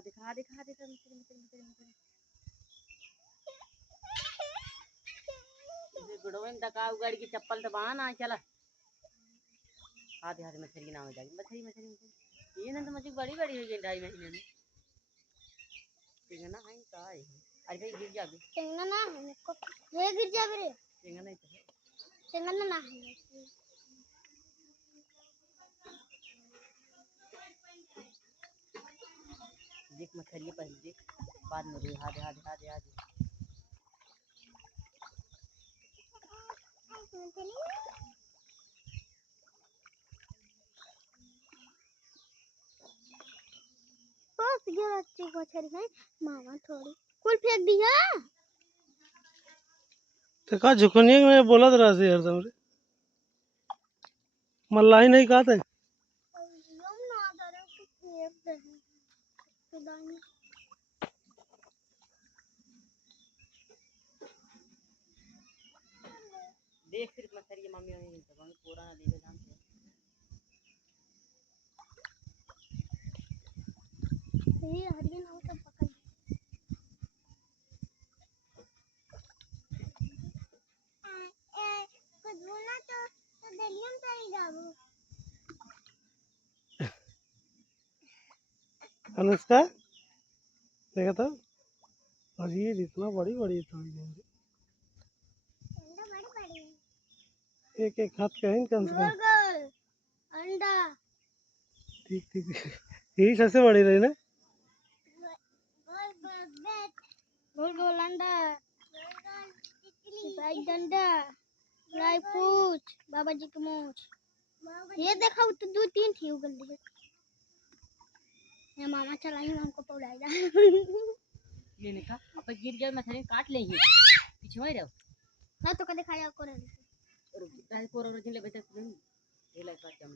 दिखा दिखा दिखा मछली मछली मछली मछली गुड़ों दका उगाड़ी की चप्पल तो बहाना चला हाथ हाथ मछली ना हो जाएगी मछली मछली मछली ये ना तो मछली बड़ी बड़ी हो गई 2.5 महीने में टेंगना है का है अरे भाई गिर जाबे टेंगना ना है को ये गिर जाबे रे टेंगना नहीं तो टेंगना ना है देख मछली पहले देख बाद में रो हाथ हाथ हाथ हाथ बस ये अच्छी मछली है मामा थोड़ी कुल फेंक दिया तो का झुकनिया में बोला रहा से यार तुमरे मल्लाई नहीं कहा था यम ना दरे तो फेंक दे खुदाई देख फिर मछली मम्मी नहीं तो हम पूरा ना देखे जानते ये हरियन हो तो पकड़ कुछ बोलना तो दलियम पे ही जाबो अनुष्का देखा था और ये इतना बड़ी बड़ी तो अंडा बड़ी बड़ी एक एक हाथ का है कम से कम गोल अंडा ठीक ठीक यही सबसे बड़ी रही ना गोल गोल बैट गोल गोल अंडा फ्राई अंडा फ्राई पूछ बाबा जी की मूछ ये देखा तो 2-3 थी उगल दी ये मामा चलाई हमको पौड़ाएगा ये निका अब गिर जाए मछली काट लेंगे पीछे ही रहो ना तो कदे खाया को रे और कोरोना जिले बेटा ये लगा क्या